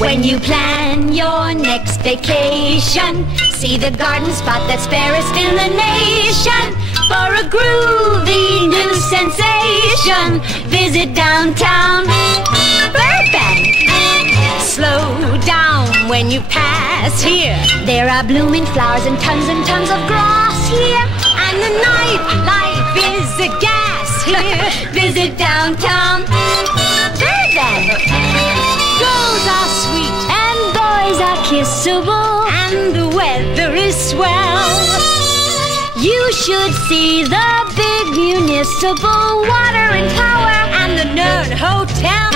When you plan your next vacation, see the garden spot that's fairest in the nation. For a groovy new sensation, visit downtown Burbank. Slow down when you pass here. There are blooming flowers and tons of grass here. And the nightlife is a gas here. Visit downtown Burbank. Girls are sweet and boys are kissable, and the weather is swell. You should see the big municipal water and power and the Nern Hotel.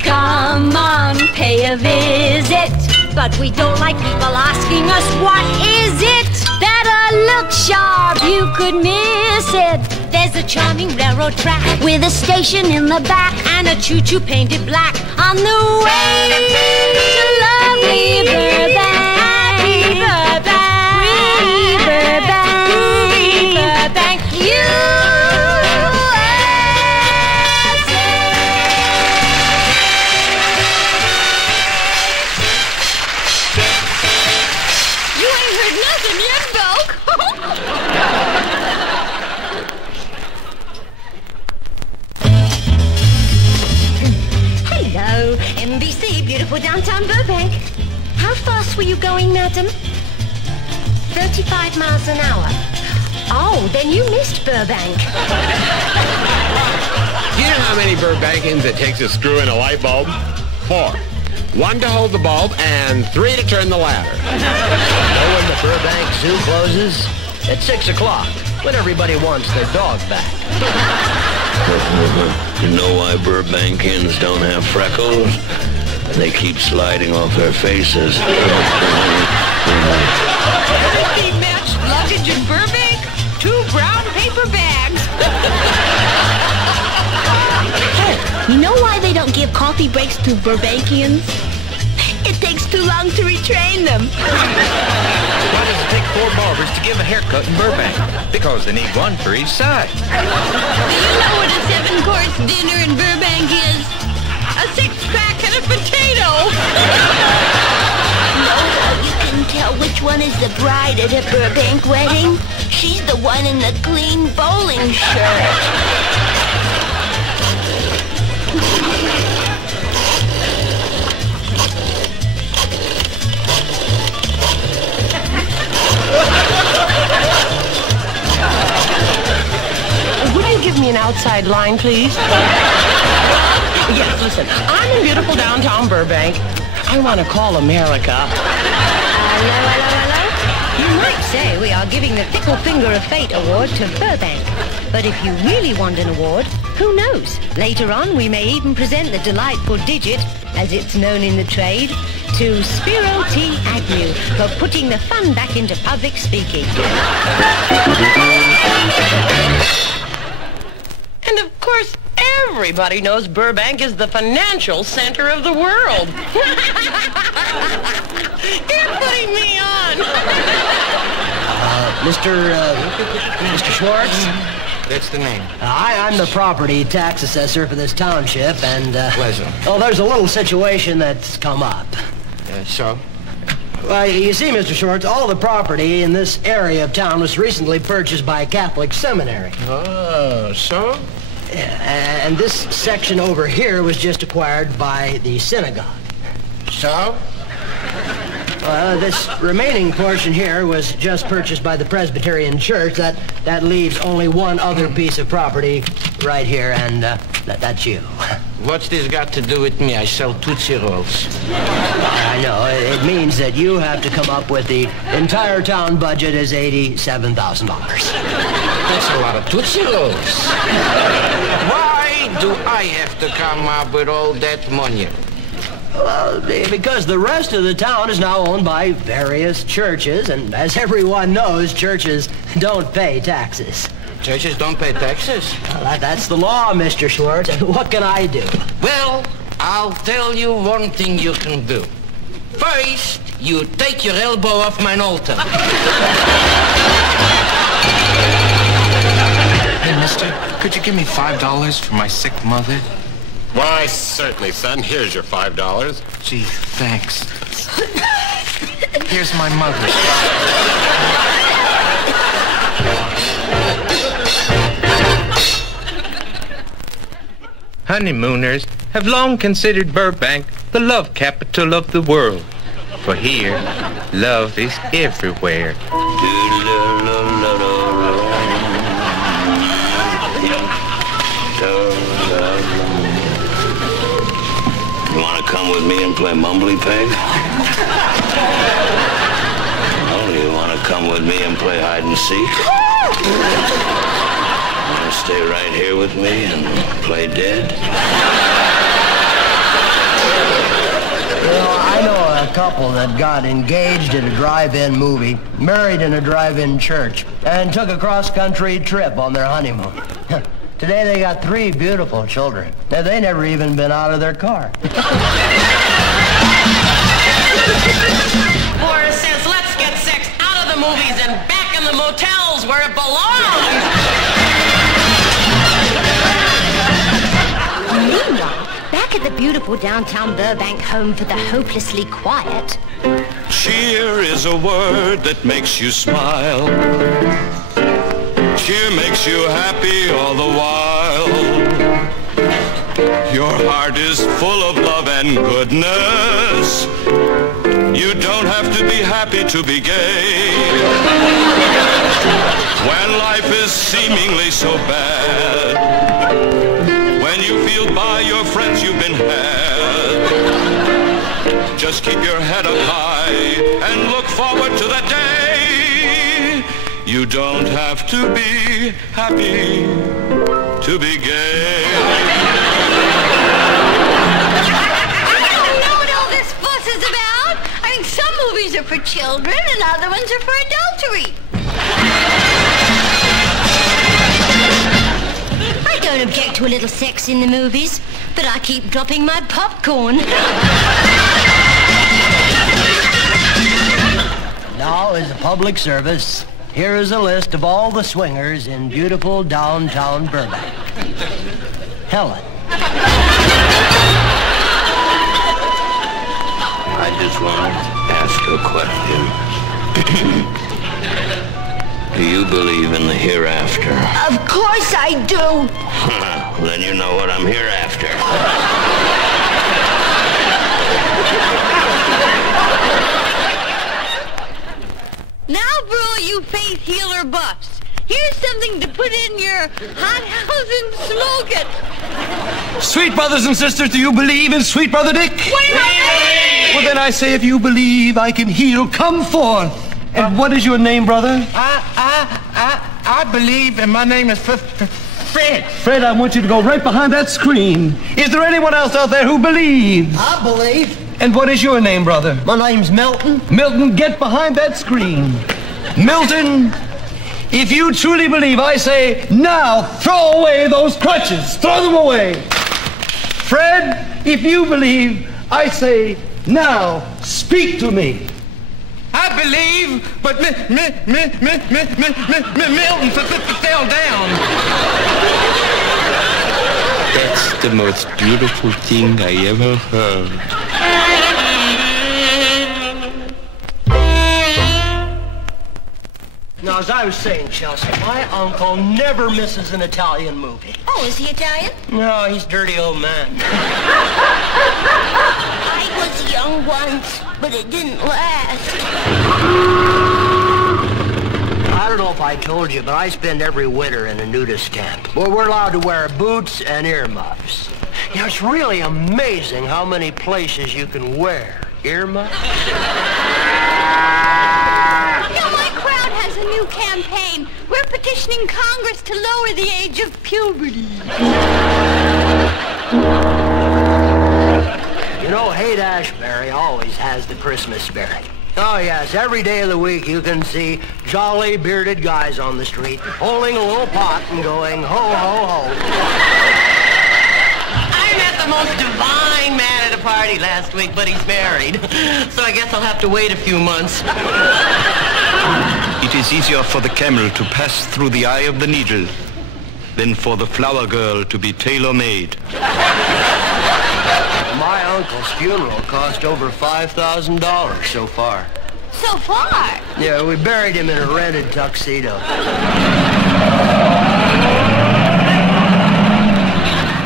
Come on, pay a visit, but we don't like people asking us what is it. Better look sharp, you could miss it. There's a charming railroad track with a station in the back and a choo-choo painted black on the way to lovely Burbank. Burbank, USA. You ain't heard nothing yet, Belk. Hello, NBC, beautiful downtown Burbank. How fast were you going, madam? 35 miles an hour. Oh, then you missed Burbank. Do you know how many Burbankians it takes to screw in a light bulb? 4. 1 to hold the bulb and 3 to turn the ladder. Know when the Burbank Zoo closes? At 6 o'clock, when everybody wants their dog back. You know why Burbankians don't have freckles? They keep sliding off their faces. Everything matched luggage in Burbank? 2 brown paper bags. You know why they don't give coffee breaks to Burbankians? It takes too long to retrain them. Why does it take 4 barbers to give a haircut in Burbank? Because they need 1 for each side. Do you know what a 7-course dinner in Burbank is? A 6-pack and a potato. You can tell which one is the bride at a Burbank wedding. She's the one in the clean bowling shirt. Would you give me an outside line, please? Yes, listen, I'm in beautiful downtown Burbank. I want to call America. Hello. You might say we are giving the Fickle Finger of Fate Award to Burbank. But if you really want an award, who knows? Later on, we may even present the delightful digit, as it's known in the trade, to Spiro T. Agnew for putting the fun back into public speaking. And of course, everybody knows Burbank is the financial center of the world. You're putting me on. Mr. Schwartz? That's the name. I'm the property tax assessor for this township, and, Pleasure. Oh, there's a little situation that's come up. So? Well, you see, Mr. Schwartz, all the property in this area of town was recently purchased by a Catholic seminary. Oh, so? Yeah, and this section over here was just acquired by the synagogue. So? This remaining portion here was just purchased by the Presbyterian Church. That leaves only one other piece of property right here, and that's you. What's this got to do with me? I sell Tootsie Rolls. I know. It means that you have to come up with the entire town budget as $87,000. That's a lot of Tootsie Rolls. Why do I have to come up with all that money? Well, because the rest of the town is now owned by various churches, and as everyone knows, churches don't pay taxes. Churches don't pay taxes? Well, that's the law, Mr. Schwartz. What can I do? Well, I'll tell you one thing you can do. First, you take your elbow off my altar. Hey, mister, could you give me $5 for my sick mother? Why, certainly, son. Here's your $5. Gee, thanks. Here's my mother. Honeymooners have long considered Burbank the love capital of the world. For here, love is everywhere. You want to come with me and play Mumbly Peg? Oh, you want to come with me and play hide and seek? You want to stay right here with me and play dead? Well, I know a couple that got engaged at a drive-in movie, married in a drive-in church, and took a cross-country trip on their honeymoon. Today they got 3 beautiful children. Now, they never even been out of their car. For a sense, let's get sex out of the movies and back in the motels where it belongs. Meanwhile, back at the beautiful downtown Burbank home for the hopelessly quiet. Cheer is a word that makes you smile. Cheer makes you happy all the while. Your heart is full of love and goodness. You don't have to be happy to be gay. When life is seemingly so bad, when you feel by your friends you've been had, just keep your head up high and look forward to the day. You don't have to be happy to be gay. I don't know what all this fuss is about. I mean, some movies are for children and other ones are for adultery. I don't object to a little sex in the movies, but I keep dropping my popcorn. Now, as a public service, here is a list of all the swingers in beautiful downtown Burbank. Helen. I just want to ask you a question. Do you believe in the hereafter? Of course I do. Then you know what I'm here after. Now for all you faith healer buffs, here's something to put in your hot house and smoke it. Sweet brothers and sisters, do you believe in Sweet Brother Dick? Well, then I say if you believe I can heal, come forth. And what is your name, brother? I believe, and my name is Fred. Fred, I want you to go right behind that screen. Is there anyone else out there who believes? I believe. And what is your name, brother? My name's Milton. Milton, get behind that screen. Milton, if you truly believe, I say, now throw away those crutches. Throw them away. Fred, if you believe, I say, now speak to me. I believe, but Milton fell down. That's the most beautiful thing I ever heard. Now, as I was saying, Chelsea, my uncle never misses an Italian movie. Oh, is he Italian? No, he's a dirty old man. I was young once, but it didn't last. I don't know if I told you, but I spend every winter in a nudist camp. Well, we're allowed to wear boots and earmuffs. You know, it's really amazing how many places you can wear earmuffs. My crowd has a new campaign. We're petitioning Congress to lower the age of puberty. You know, Haight-Ashbury always has the Christmas spirit. Oh, yes, every day of the week you can see jolly bearded guys on the street holding a little pot and going, ho, ho, ho. I met the most divine man at a party last week, but he's married. So I guess I'll have to wait a few months. It is easier for the camel to pass through the eye of the needle than for the flower girl to be tailor-made. uncle's funeral cost over $5,000 so far. So far? Yeah, we buried him in a rented tuxedo.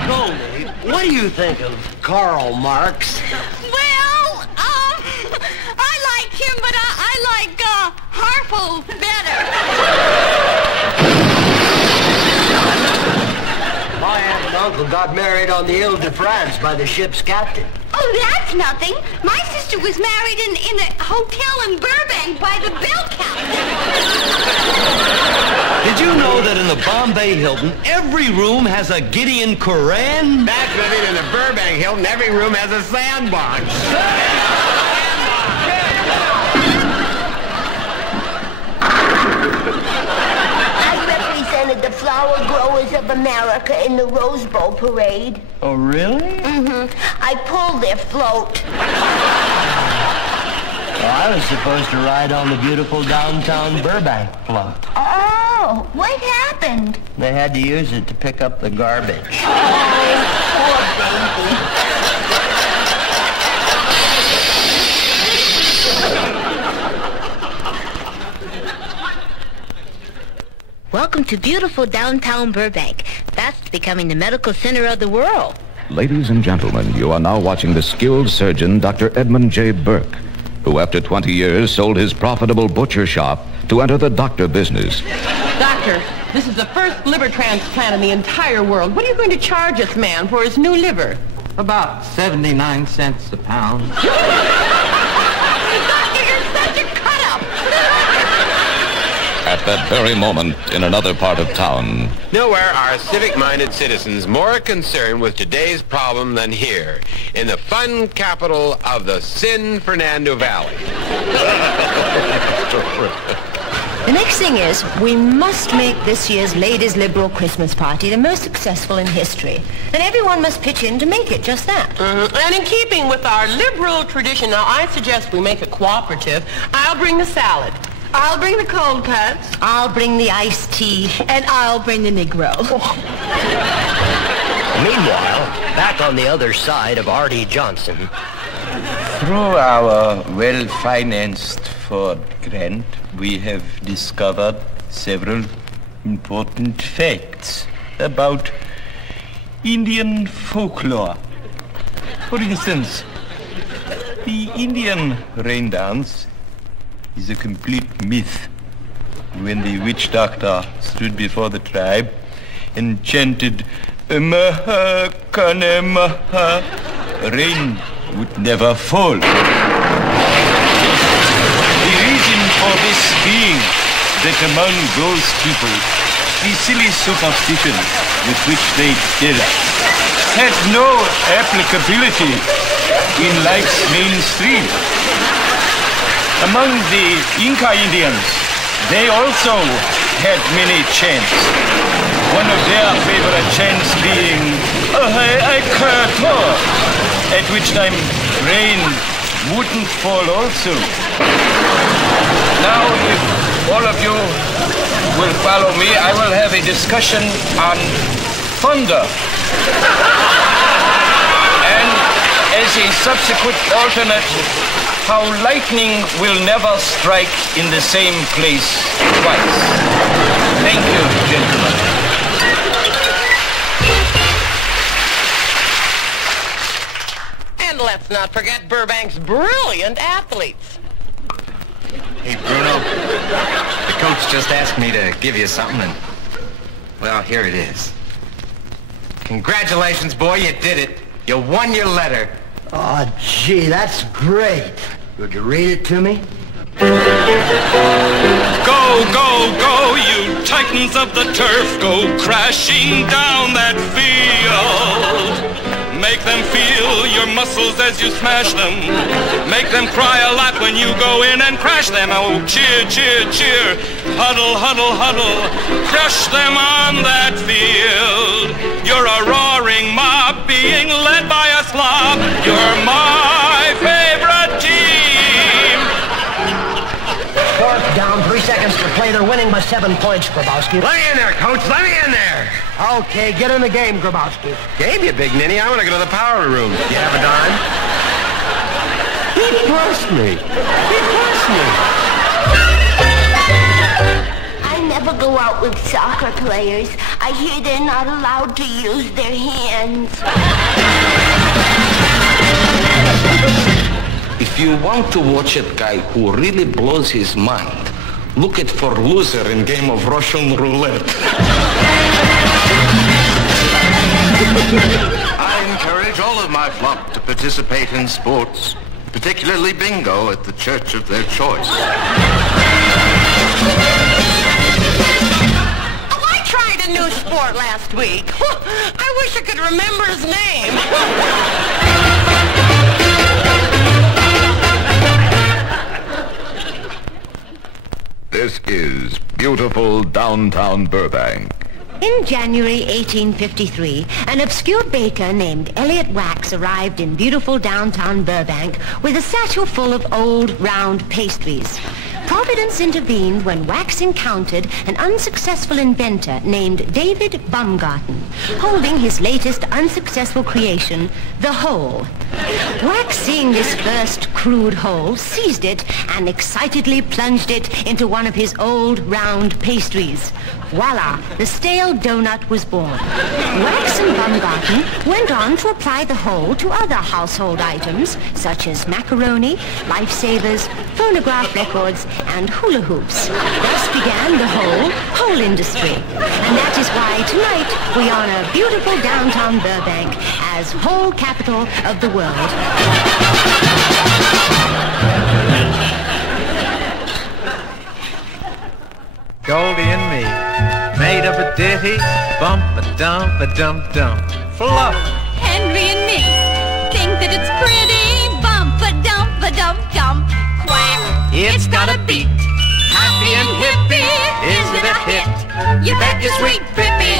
Goldie, what do you think of Karl Marx? Well, I like him, but I like Harpo better. My aunt and uncle got married on the Ile-de-France by the ship's captain. Oh, that's nothing. My sister was married in a hotel in Burbank by the bell captain. Did you know that in the Bombay Hilton, every room has a Gideon Koran? That's living in the Burbank Hilton. Every room has a sandbox. The flower growers of America in the Rose Bowl parade. Oh, really? Mm-hmm. I pulled their float. Well, I was supposed to ride on the beautiful downtown Burbank float. Oh, what happened? They had to use it to pick up the garbage. Oh, poor baby. Welcome to beautiful downtown Burbank, fast becoming the medical center of the world. Ladies and gentlemen, you are now watching the skilled surgeon, Dr. Edmund J. Burke, who after 20 years sold his profitable butcher shop to enter the doctor business. Doctor, this is the first liver transplant in the entire world. What are you going to charge this man for his new liver? About 79 cents a pound. Doctor, you're such a cut-up! At that very moment, in another part of town, Nowhere are civic-minded citizens more concerned with today's problem than here, in the fun capital of the San Fernando Valley. The next thing is, we must make this year's Ladies' Liberal Christmas party the most successful in history. And everyone must pitch in to make it just that. And in keeping with our liberal tradition, now I suggest we make it cooperative. I'll bring the salad. I'll bring the cold cuts. I'll bring the iced tea. And I'll bring the Negro. Meanwhile, back on the other side of Artie Johnson. Through our well-financed Ford grant, we have discovered several important facts about Indian folklore. For instance, the Indian rain dance is a complete myth. When the witch doctor stood before the tribe and chanted Maha Kane Maha, rain would never fall. The reason for this being that among those people, the silly superstitions with which they dealt had no applicability in life's mainstream. Among the Inca Indians, they also had many chants. One of their favorite chants being at which time rain wouldn't fall also. Now, if all of you will follow me, I will have a discussion on thunder. And as a subsequent alternate, how lightning will never strike in the same place twice. Thank you, gentlemen. And let's not forget Burbank's brilliant athletes. Hey, Bruno, the coach just asked me to give you something, and, well, here it is. Congratulations, boy, you did it. You won your letter. Oh, gee, that's great. Would you read it to me? Go, go, go, you titans of the turf, go crashing down that field. Make them feel your muscles as you smash them. Make them cry a lot when you go in and crash them. Oh, cheer, cheer, cheer. Huddle, huddle, huddle. Crush them on that field. You're a roaring mob being led by a slob. You're my favorite team. Fourth down, 3 seconds to play. They're winning by 7 points, Grabowski. Let me in there, coach. Let me in there. Okay, get in the game, Grabowski. Game, you big ninny. I want to go to the power room. You have a dime? He cursed me. He cursed me. I never go out with soccer players. I hear they're not allowed to use their hands. If you want to watch a guy who really blows his mind, look at for loser in game of Russian roulette. I encourage all of my flock to participate in sports, particularly bingo at the church of their choice. Oh, I tried a new sport last week. I wish I could remember his name. This is beautiful downtown Burbank. In January 1853, an obscure baker named Elliot Wax arrived in beautiful downtown Burbank with a satchel full of old, round pastries. Providence intervened when Wax encountered an unsuccessful inventor named David Baumgarten, holding his latest unsuccessful creation, the hole. Wax, seeing this first crude hole, seized it and excitedly plunged it into one of his old, round pastries. Voila, the stale donut was born. Wax and Baumgarten went on to apply the hole to other household items, such as macaroni, lifesavers, phonograph records, and hula hoops. Thus began the hole industry. And that is why tonight we honor beautiful downtown Burbank as whole capital of the world. Goldie and me, made up a ditty, bump-a-dump-a-dum-dum. Fluff! Henry and me think that it's pretty, bump-a-dump-a-dum-dum. Quack! It's got a beat. Happy and hippie, Is it a hit? You bet your sweet pippy.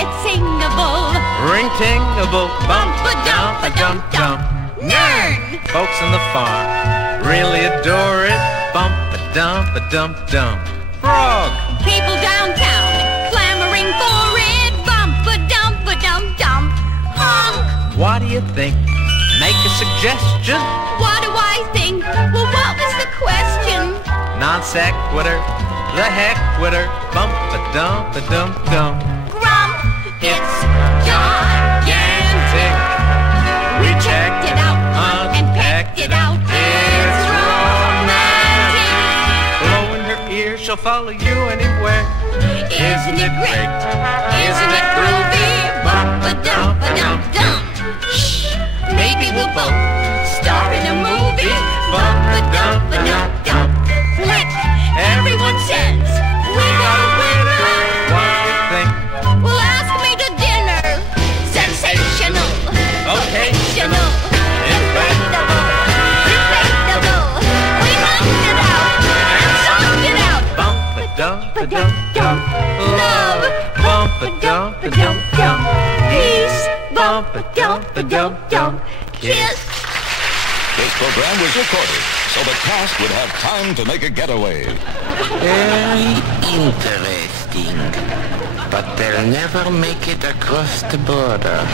It's singable, Ring-tingable, bump-a-dump-a-dum-dum. Nern! Folks on the farm really adore it, bump-a-dump-a-dum-dum. Frog! People downtown clamoring for it, bump-a-dump-a-dum-dum. Honk! What do you think? Make a suggestion. What do I think? Well, what was the question? Non sequitur, the heck with her, bump-a-dump-a-dum-dum. Grump! It's gigantic. We checked it out and pecked it out. It's romantic. Blow in her ear, she'll follow you anywhere. Isn't it great? Isn't it groovy? Bump-a-dump-a-dum-dum. Shh, maybe we'll both star in a movie. Bump-a-dump-a-dum-dum. Flick, everyone says we got a winner. What do you think? Well, ask me to dinner. Sensational. Okay. Sensational. Incredible. Incredible. We knocked it out and sucked it out. Bump-a-dump-a-dum-dum. Love. Bump-a-dump-a-dum-dum. Peace. Bump-a-dump-a-dum-dum. Kiss. This program was recorded so the cast would have time to make a getaway. Very interesting. But they'll never make it across the border.